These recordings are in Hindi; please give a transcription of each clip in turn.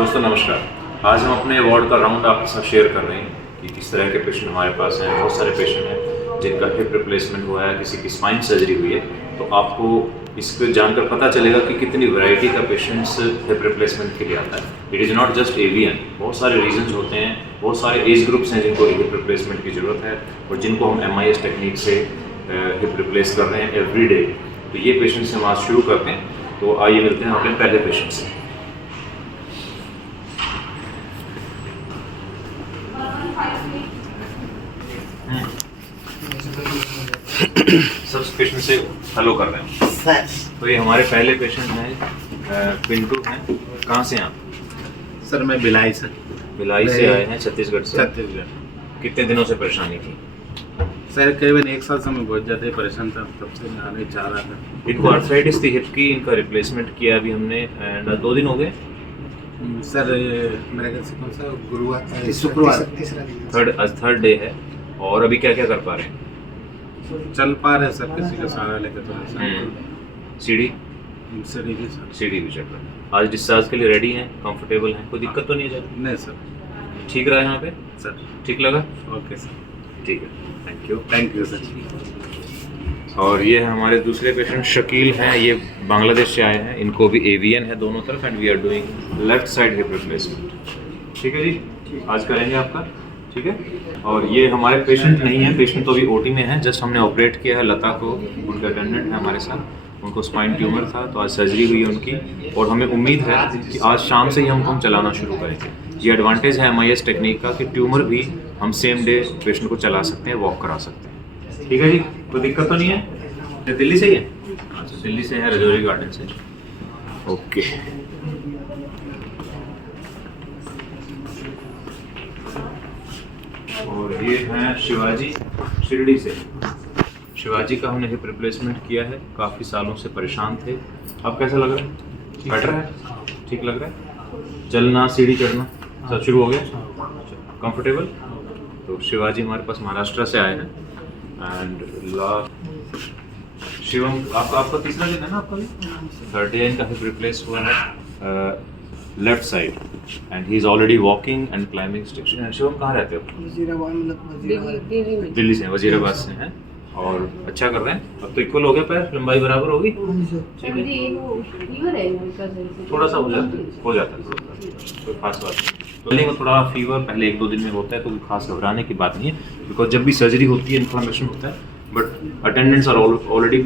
दोस्तों नमस्कार। आज हम अपने वार्ड का राउंड आपके साथ शेयर कर रहे हैं कि किस तरह के पेशेंट हमारे पास हैं। बहुत सारे पेशेंट हैं जिनका हिप रिप्लेसमेंट हुआ है, किसी की स्पाइन सर्जरी हुई है। तो आपको इसको जानकर पता चलेगा कि कितनी वैरायटी का पेशेंट्स हिप रिप्लेसमेंट के लिए आता है। It is not just avian, बहुत सारे रीजंस होते हैं, बहुत सारे एज ग्रुप्स हैं जिनको हिप रिप्लेसमेंट की ज़रूरत है और जिनको हम MIS टेक्निक से हिप रिप्लेस कर रहे हैं एवरी डे। तो ये पेशेंट से हम आज शुरू करते हैं। तो आइए मिलते हैं अपने पहले पेशेंट से। सब पेशेंट से हेलो कर रहे हैं सर। तो ये हमारे पहले पेशेंट हैं, पिंटू हैं। कहाँ से हैं आप? सर मैं भिलाई से आए हैं, छत्तीसगढ़ से। कितने दिनों से परेशानी थी? सर करीबन 1 साल से मैं बहुत ज़्यादा परेशान था, तब से मैं आने चाह रहा था। इनको आर्थराइटिस थी हिप की, इनका रिप्लेसमेंट किया अभी हमने एंड 2 दिन हो गए सर। मेरे ख्याल से कौन सा गुरुवार शुक्रवार थर्ड डे है। और अभी क्या क्या कर पा रहे हैं? चल पा रहे सर, किसी का सहारा लेकर थोड़ा सा। सीढ़ी भी सर। भी चल रहा है। आज डिस्चार्ज के लिए रेडी हैं, कंफर्टेबल हैं, कोई दिक्कत तो नहीं है? नहीं सर। ठीक रहा है यहाँ पे सर? ठीक लगा? ओके सर, ठीक है, थैंक यू सर। और ये हमारे दूसरे पेशेंट शकील हैं, ये बांग्लादेश से आए हैं। इनको भी एवियन है दोनों तरफ and we are doing left side hip replacement. ठीक है जी, आज करेंगे आपका, ठीक है। और ये हमारे पेशेंट नहीं है, पेशेंट तो अभी OT में है। जस्ट हमने ऑपरेट किया है लता को, उनका अटेंडेंट है हमारे साथ। उनको स्पाइन ट्यूमर था तो आज सर्जरी हुई है उनकी और हमें उम्मीद है कि आज शाम से ही हम चलाना शुरू करेंगे। ये एडवांटेज है MIS टेक्निक का कि ट्यूमर भी हम सेम डे पेशेंट को चला सकते हैं, वॉक करा सकते हैं। ठीक है जी, कोई दिक्कत तो नहीं है? दिल्ली से ही है? अच्छा, दिल्ली से है, रजौरी गार्डन से। ओके। और ये हैं शिवाजी, शिरडी से। शिवाजी का हमने हिप रिप्लेसमेंट किया है, काफ़ी सालों से परेशान थे। अब कैसा लग रहा है? बेटर है? ठीक लग रहा है? चलना, सीढ़ी चढ़ना सब शुरू हो गया? कंफर्टेबल? तो शिवाजी हमारे पास महाराष्ट्र से आए हैं एंड शिवम आपका तीसरा दिन है ना? आपका भी थर्ड डे इनका हिप रिप्लेस हुआ है left side and he is already walking and climbing steps. Shivam कहाँ रहते हो? दिल्ली से, वजीराबाद से हैं और अच्छा कर रहे हैं। अब तो इक्वल हो गया, पैर लंबाई बराबर होगी। ठीक है, थोड़ा सा हो जाता है कोई खास बात नहीं। तो लेकिन थोड़ा फीवर पहले 1-2 दिन में होता है, तो कोई खास घबराने की बात नहीं है। बिकॉज जब भी सर्जरी होती है इन्फ्लेमेशन होता है, but attendants are already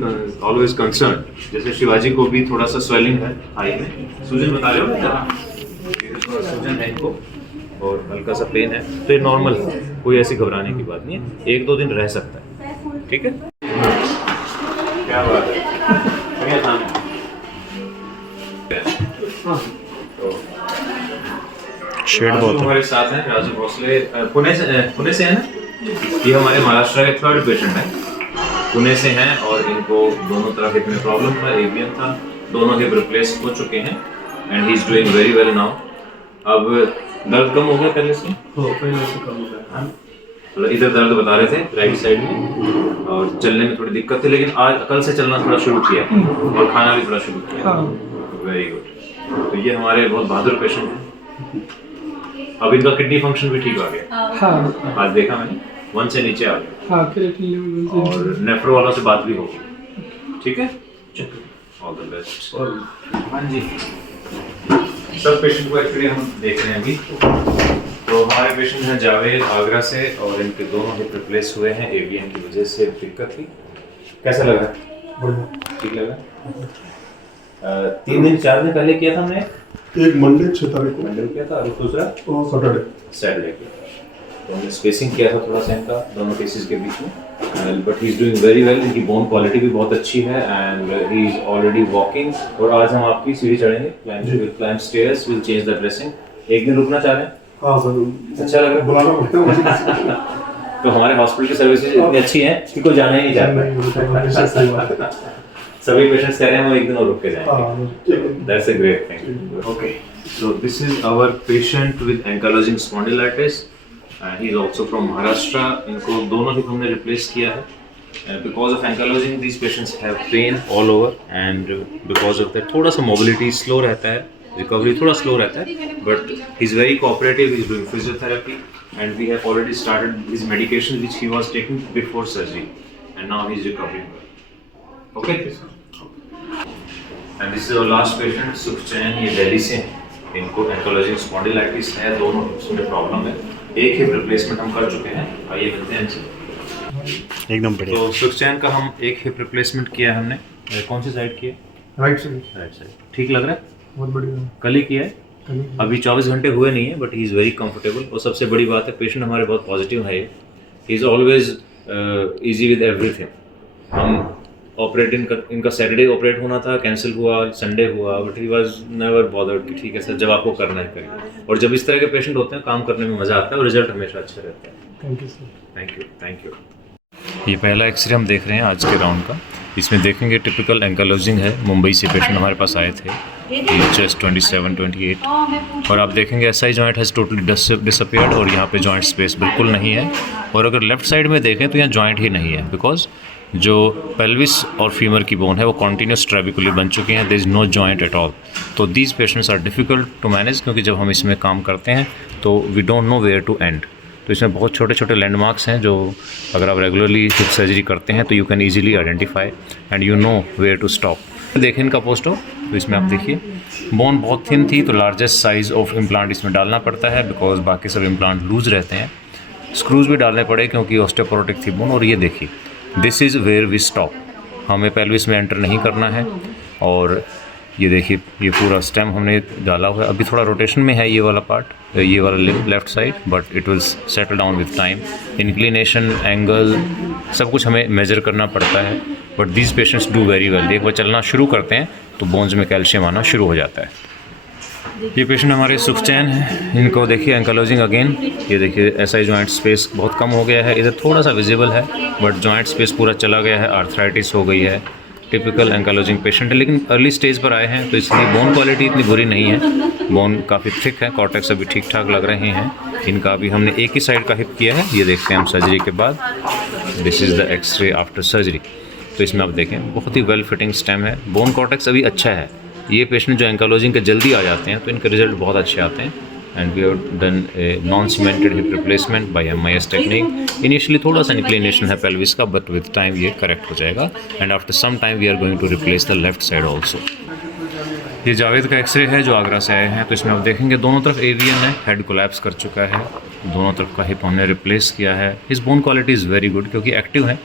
always concern. जैसे शिवाजी को भी थोड़ा सा स्वेलिंग है आई में, सूजन बता रहे हो? सूजन है इनको और हल्का सा पेन है, तो ये नॉर्मल है, कोई ऐसी घबराने की बात नहीं है। 1-2 दिन रह सकता है, ठीक है। क्या बात है, शेड बहुत हमारे साथ हैं। राजू भोसले पुणे से है ना? ये हमारे महाराष्ट्र के थर्ड पेशेंट हैं, पुणे से हैं और इनको दोनों तरफ हिप में प्रॉब्लम था, एवियन था, दोनों हिप रिप्लेस हो चुके हैं and he is doing very well now. अब दर्द कम हो गया पहले से? पहले से कम हो गया। इधर दर्द बता रहे थे राइट साइड में और चलने में थोड़ी दिक्कत थी, लेकिन आज कल से चलना थोड़ा शुरू किया और खाना भी थोड़ा शुरू किया। Very good. तो ये हमारे बहुत बहादुर पेशेंट हैं। अब इनका किडनी फंक्शन भी ठीक आ गया। आज देखा मैंने, 1 से नीचे आ गया और नेफ्रो वालों से बात भी होगी। ठीक है, ऑल द बेस्ट। हाँ जी, सब पेशेंट को एक्चुअली हम देख रहे हैं अभी। तो हमारे पेशेंट हैं जावेद आगरा से और इनके दोनों हिप रिप्लेस हुए हैं, एवियन की वजह से दिक्कत थी। कैसा लगा? ठीक लगा? 3-4 दिन पहले किया था हमने, एक मंडे 6 तारीख को मंडे किया था और दूसरा सैटरडे किया था। तो हमने स्पेसिंग किया था थोड़ा सा इनका दोनों केसेस के बीच में, but he is doing very well. इनकी बोन क्वालिटी भी बहुत अच्छी है and he is already walking. और आज हम आपकी सीढ़ी चढ़ेंगे, climb stairs, will change the dressing. एक दिन रुकना चाह रहे हैं? हाँ सर, अच्छा लग रहा है? तो हमारे हॉस्पिटल की सर्विसेज इतनी अच्छी हैं कि कोई जाना ही नहीं चाहता। सभी पेशेंट्स कह रहे हैं हम एक दिन और रुक के जाएंगे। That's a great thing. Okay, so this is our patient with ankylosing spondylitis and he is also from Maharashtra. इनको दोनों हिप हमने रिप्लेस किया है। Because of ankylosing these patients have pain all over and because of that थोड़ा सा मोबिलिटी स्लो रहता है रिकवरी थोड़ा स्लो रहता है, but he is very cooperative, he is doing physiotherapy and we have already started his medication which he was taking before surgery and now he is recovering. Okay, and this is our last patient Sukhchain, ये दिल्ली से हैं। इनको एंकोलॉजिक स्पॉन्डिलाइटिस है, दोनों में प्रॉब्लम है। एक हिप रिप्लेसमेंट हम कर चुके हैं, आइए मिलते हैं इनसे। एकदम बढ़िया। तो सुखचैन का हम एक हिप रिप्लेसमेंट किया है हमने। कौन सी साइड की है? Right side. Right side. ठीक लग रहा है? बहुत बढ़िया। कल ही किया है, अभी 24 घंटे हुए नहीं है, but he is very comfortable. और सबसे बड़ी बात है, पेशेंट हमारे बहुत पॉजिटिव है। He is always easy with everything. हम ऑपरेट इनका सैटरडे ऑपरेट होना था, कैंसिल हुआ, संडे हुआ, but he was never bothered कि ठीक है सर, जब आपको करना है करिए। और जब इस तरह के पेशेंट होते हैं, काम करने में मज़ा आता है और रिजल्ट हमेशा अच्छा रहता है। Thank you sir. Thank you, thank you. ये पहला एक्सरे हम देख रहे हैं आज के राउंड का। इसमें देखेंगे टिपिकल एंकलोजिंग है। मुंबई से पेशेंट हमारे पास आए थे, चेस्ट 27-28, और आप देखेंगे SI joint has totally disappeared और यहाँ पे जॉइंट स्पेस बिल्कुल नहीं है। और अगर लेफ्ट साइड में देखें तो यहाँ जॉइंट ही नहीं है, बिकॉज जो पेल्विस और फीमर की बोन है वो कॉन्टीन्यूस ट्रेबिकुलर बन चुकी हैं। There is no joint at all. तो these patients are difficult to manage, क्योंकि जब हम इसमें काम करते हैं तो we don't know where to end. तो इसमें बहुत छोटे छोटे लैंडमार्क्स हैं जो अगर आप रेगुलरली हिप सर्जरी करते हैं तो you can easily identify and you know where to stop. देखें इनका पोस्टो, तो इसमें आप देखिए बोन बहुत थिन थी, तो लार्जेस्ट साइज़ ऑफ इम्प्लांट इसमें डालना पड़ता है, बिकॉज बाकी सब इम्प्लांट लूज रहते हैं। स्क्रूज भी डालने पड़े क्योंकि ऑस्टियोपोरोटिक थी बोन। और ये देखिए, this is where we stop. हमें पेल्विस में एंटर नहीं करना है। और ये देखिए, ये पूरा स्टेम हमने डाला हुआ है। अभी थोड़ा रोटेशन में है ये वाला पार्ट, ये वाला left side, but it will settle down with time. Inclination, angle, सब कुछ हमें मेजर करना पड़ता है, but these patients do very well. एक बार चलना शुरू करते हैं तो बोन्स में कैल्शियम आना शुरू हो जाता है। ये पेशेंट हमारे सुखचैन हैं। इनको देखिए एंकलोजिंग अगेन। ये देखिए एसआई जॉइंट स्पेस बहुत कम हो गया है, इधर थोड़ा सा विजिबल है, बट जॉइंट स्पेस पूरा चला गया है। आर्थराइटिस हो गई है। टिपिकल एंकलोजिंग पेशेंट है, लेकिन अर्ली स्टेज पर आए हैं, तो इसलिए बोन क्वालिटी इतनी बुरी नहीं है। बोन काफ़ी थिक है, कॉर्टेक्स अभी ठीक ठाक लग रहे हैं। इनका अभी हमने एक ही साइड का हिप किया है। ये देखते हैं हम सर्जरी के बाद। This is the x ray after surgery. तो इसमें आप देखें बहुत ही वेल फिटिंग स्टेम है। बोन कॉर्टेक्स अभी अच्छा है। ये पेशेंट जो एंकलोजिंग के जल्दी आ जाते हैं तो इनके रिजल्ट बहुत अच्छे आते हैं। And we have done a non cemented hip replacement by MIS technique. Initially थोड़ा सा इंक्लिनेशन है पेल्विस का, बट विद टाइम ये करेक्ट हो जाएगा। And after some time we are going to replace the left side also. ये जावेद का एक्सरे है जो आगरा से आए हैं। तो इसमें आप देखेंगे दोनों तरफ AVN है, हेड कोलैप्स कर चुका है, दोनों तरफ का हिप हमने रिप्लेस किया है। इस bone quality is very good क्योंकि एक्टिव है।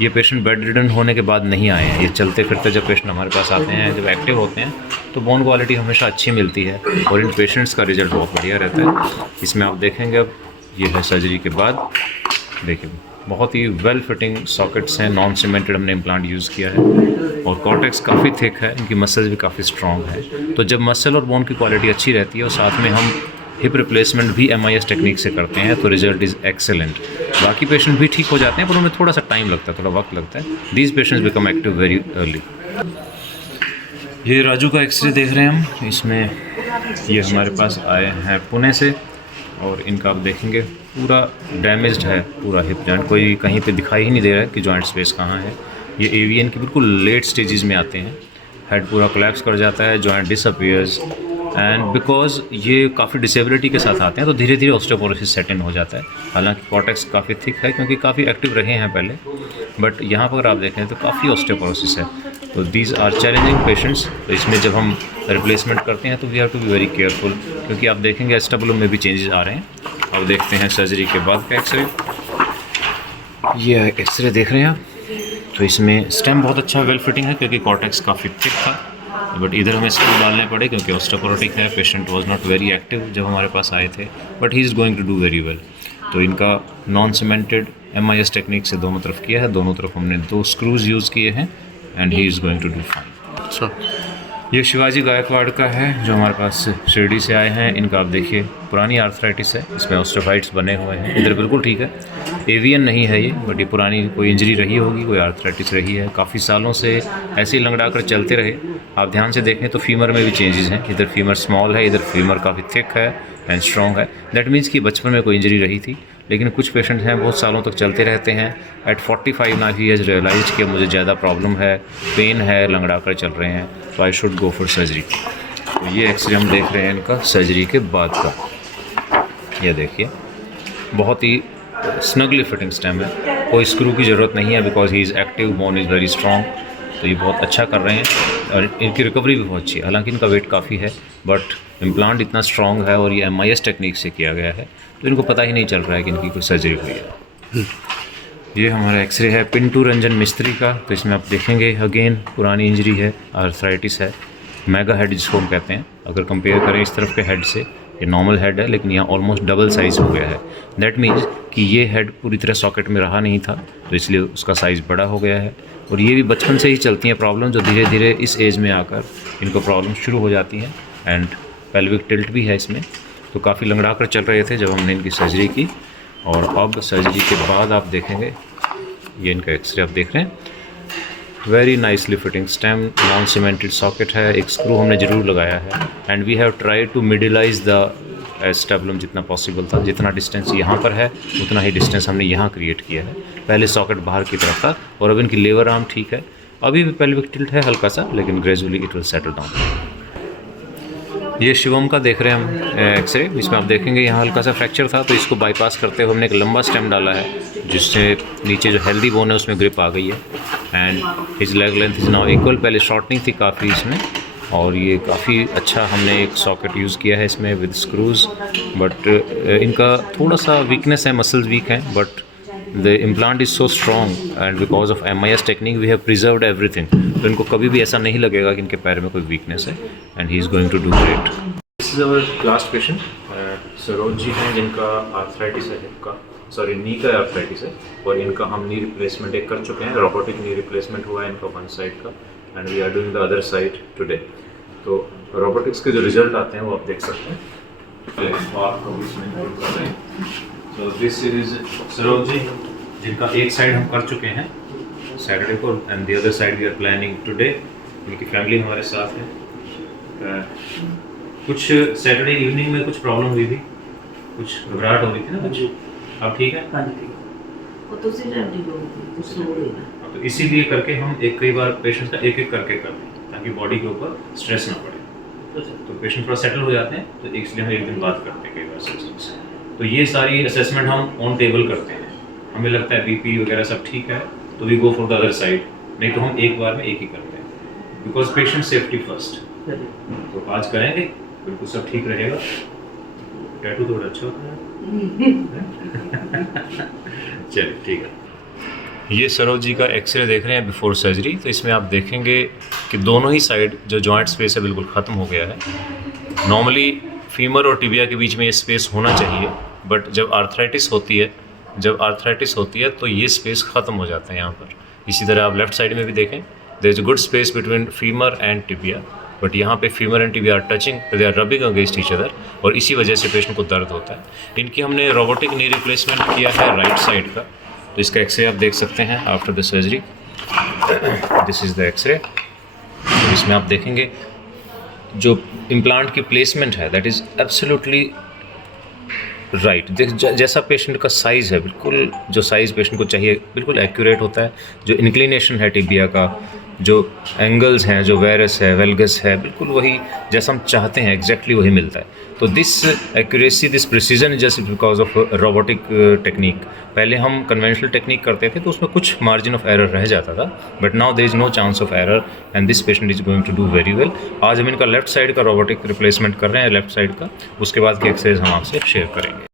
ये पेशेंट बेड रिडन होने के बाद नहीं आए हैं। ये चलते फिरते जब पेशेंट हमारे पास आते हैं, जब एक्टिव होते हैं, तो बोन क्वालिटी हमेशा अच्छी मिलती है और इन पेशेंट्स का रिजल्ट बहुत बढ़िया रहता है। इसमें आप देखेंगे अब ये है सर्जरी के बाद। देखिए बहुत ही वेल फिटिंग सॉकेट्स हैं, नॉन सीमेंटेड हमने इम्प्लांट यूज़ किया है और कॉर्टेक्स काफ़ी थिक है, इनकी मसल्स भी काफ़ी स्ट्रॉन्ग है। तो जब मसल और बोन की क्वालिटी अच्छी रहती है और साथ में हम हिप रिप्लेसमेंट भी MIS टेक्निक से करते हैं तो रिजल्ट इज़ एक्सेलेंट। बाकी पेशेंट भी ठीक हो जाते हैं पर उनमें थोड़ा सा टाइम लगता है, थोड़ा वक्त लगता है। These patients become active very early. ये राजू का एक्सरे देख रहे हैं हम। इसमें ये हमारे पास आए हैं पुणे से और इनका आप देखेंगे पूरा डैमेज्ड है पूरा हिप जॉइंट, कोई कहीं पे दिखाई ही नहीं दे रहा है कि जॉइंट स्पेस कहाँ है। ये AVN की बिल्कुल लेट स्टेजेस में आते हैं, हेड पूरा कोलैप्स कर जाता है, जॉइंट डिसअपियर्स एंड बिकॉज ये काफ़ी डिसेबिलिटी के साथ आते हैं तो धीरे धीरे ऑस्टियोपोरोसिस सेट इन हो जाता है। हालांकि कॉर्टेक्स काफ़ी थिक है क्योंकि काफ़ी एक्टिव रहे हैं पहले, बट यहाँ पर आप देखें तो काफ़ी ऑस्टियोपोरोसिस है। तो दीज आर चैलेंजिंग पेशेंट्स। तो इसमें जब हम रिप्लेसमेंट करते हैं तो we have to be very careful क्योंकि आप देखेंगे SW में भी चेंजेस आ रहे हैं। अब देखते हैं सर्जरी के बाद का एक्सरे। ये एक्सरे देख रहे हैं आप। तो इसमें स्टेम बहुत अच्छा वेल फिटिंग है क्योंकि कॉर्टेक्स काफ़ी थिक था, बट इधर हमें स्क्रू डालने पड़े क्योंकि ऑस्टियोपोरोटिक है। Patient was not very active जब हमारे पास आए थे, but he is going to do very well. तो इनका नॉन सीमेंटेड MIS टेक्निक से दोनों तरफ किया है, दोनों तरफ हमने 2 स्क्रूज यूज़ किए हैं and he is going to do fine. अच्छा, ये शिवाजी गायकवाड़ का है जो हमारे पास शिरडी से आए हैं। इनका आप देखिए पुरानी आर्थराइटिस है, इसमें ऑस्टियोफाइट्स बने हुए हैं। इधर बिल्कुल ठीक है, AVN नहीं है ये, बट ये पुरानी कोई इंजरी रही होगी, कोई आर्थराइटिस रही है। काफ़ी सालों से ऐसे ही लंगड़ा कर चलते रहे। आप ध्यान से देखें तो फीमर में भी चेंजेस हैं, इधर फीमर स्मॉल है, इधर फीमर काफ़ी थिक है एंड स्ट्रॉन्ग है। दैट मीन्स कि बचपन में कोई इंजरी रही थी, लेकिन कुछ पेशेंट हैं बहुत सालों तक चलते रहते हैं। At 45 now he has realized कि मुझे ज़्यादा प्रॉब्लम है, पेन है, लंगड़ा कर चल रहे हैं, तो I should go for surgery. तो ये एक्सरे हम देख रहे हैं इनका सर्जरी के बाद का। ये देखिए बहुत ही स्नगली फिटिंग स्टेम है, कोई स्क्रू की ज़रूरत नहीं है because he is active, bone is very strong. तो ये बहुत अच्छा कर रहे हैं और इनकी रिकवरी भी बहुत अच्छी है। हालांकि इनका वेट काफ़ी है बट इम्प्लांट इतना स्ट्रॉन्ग है और ये MIS टेक्निक से किया गया है तो इनको पता ही नहीं चल रहा है कि इनकी कोई सर्जरी हुई है। ये हमारा एक्सरे है पिंटू रंजन मिस्त्री का। तो इसमें आप देखेंगे अगेन पुरानी इंजरी है, आर्थराइटिस है, मेगा हेड जिसको हम कहते हैं। अगर कंपेयर करें इस तरफ के हेड से, ये नॉर्मल हेड है लेकिन यहाँ ऑलमोस्ट डबल साइज़ हो गया है। दैट मीन्स कि ये हेड पूरी तरह सॉकेट में रहा नहीं था तो इसलिए उसका साइज़ बड़ा हो गया है। और ये भी बचपन से ही चलती हैं प्रॉब्लम, जो धीरे धीरे इस एज में आकर इनको प्रॉब्लम शुरू हो जाती हैं। एंड पेल्विक टिल्ट भी है इसमें, तो काफ़ी लंगड़ा कर चल रहे थे जब हमने इनकी सर्जरी की। और अब सर्जरी के बाद आप देखेंगे ये इनका एक्सरे आप देख रहे हैं, very nicely fitting stem, non cemented socket है, एक स्क्रू हमने ज़रूर लगाया है। And we have try to medialize the acetabulum जितना पॉसिबल था। जितना डिस्टेंस यहाँ पर है उतना ही डिस्टेंस हमने यहाँ क्रिएट किया है। पहले सॉकेट बाहर की तरफ था और अब इनकी लेवर आर्म ठीक है, अभी भी पेल्विक टिल्ट है हल्का सा लेकिन gradually it will settle down. ये शिवम का देख रहे हैं हम एक्सरे, इसमें आप देखेंगे यहाँ हल्का सा फ्रैक्चर था तो इसको बाईपास करते हुए हमने एक लंबा स्टेम डाला है जिससे नीचे जो हेल्दी बोन है उसमें ग्रिप आ गई है। And his leg length is now equal. पहले शॉर्टनिंग थी काफ़ी इसमें और ये काफ़ी अच्छा हमने एक सॉकेट यूज़ किया है इसमें विद स्क्रूज़। बट इनका थोड़ा सा वीकनेस है, मसल्स वीक हैं but the implant is so strong and because of MIS technique we have preserved everything. तो इनको कभी भी ऐसा नहीं लगेगा कि इनके पैर में कोई वीकनेस है and he is going to do great. This is our last patient Saroj ji हैं जिनका आर्थराइटिस है, जिनका सॉरी नी का आर्थराइटिस है और इनका हम नी रिप्लेसमेंट एक कर चुके हैं। रोबोटिक नी रिप्लेसमेंट हुआ है इनका वन साइड का and we are doing the other side today. तो रोबोटिक्स के जो रिजल्ट आते हैं वो आप देख सकते हैं। तो दिस इज सरोज जी जिनका एक साइड हम कर चुके हैं सैटरडे को and the other side we are planning today. इनकी फैमिली हमारे साथ है। कुछ सैटरडे इवनिंग में कुछ प्रॉब्लम हुई थी, कुछ घबराहट हो रही थी ना कुछ, अब ठीक है? तो इसीलिए करके हम कई बार पेशेंट का एक एक करके करते हैं ताकि बॉडी के ऊपर स्ट्रेस ना पड़े। तो पेशेंट थोड़ा सेटल हो जाते हैं तो इसलिए हम एक दिन बात करते हैं कई बार सर्जरी से। तो ये सारी असेसमेंट हम ऑन टेबल करते हैं। हमें लगता है BP वगैरह सब ठीक है तो we go for the other side, नहीं तो हम एक बार में एक ही करते हैं बिकॉज पेशेंट सेफ्टी फर्स्ट। तो आज करेंगे, बिल्कुल सब ठीक रहेगा। टैटू थोड़ा अच्छा होता है। चलिए ठीक है। ये सरोज जी का एक्सरे देख रहे हैं बिफोर सर्जरी। तो इसमें आप देखेंगे कि दोनों ही साइड जो जॉइंट स्पेस है बिल्कुल ख़त्म हो गया है। नॉर्मली फीमर और टिबिया के बीच में ये स्पेस होना चाहिए बट जब आर्थराइटिस होती है तो ये स्पेस ख़त्म हो जाता है यहाँ पर। इसी तरह आप लेफ़्ट साइड में भी देखें, there is a good space between femur and tibia but यहाँ पे femur and tibia are touching, they are rubbing against each other और इसी वजह से पेशेंट को दर्द होता है। इनकी हमने रोबोटिक नी रिप्लेसमेंट किया है राइट साइड का। तो इसका एक्सरे आप देख सकते हैं after the surgery. This is the x ray. तो इसमें आप देखेंगे जो इम्प्लांट की प्लेसमेंट है दैट इज़ एब्सोल्युटली राइट। जैसा पेशेंट का साइज़ है, बिल्कुल जो साइज़ पेशेंट को चाहिए बिल्कुल एक्यूरेट होता है। जो इंक्लिनेशन है टिबिया का, जो एंगल्स हैं, जो वेरस है, वेल्गस है, बिल्कुल वही जैसा हम चाहते हैं एग्जैक्टली वही मिलता है। तो this accuracy, this precision is just because of robotic technique. पहले हम कन्वेंशनल टेक्निक करते थे तो उसमें कुछ मार्जिन ऑफ एरर रह जाता था but now there is no chance of error and this patient is going to do very well. आज हम इनका लेफ्ट साइड का रोबोटिक रिप्लेसमेंट कर रहे हैं, लेफ्ट साइड का। उसके बाद के एक्सरेज हम आपसे शेयर करेंगे।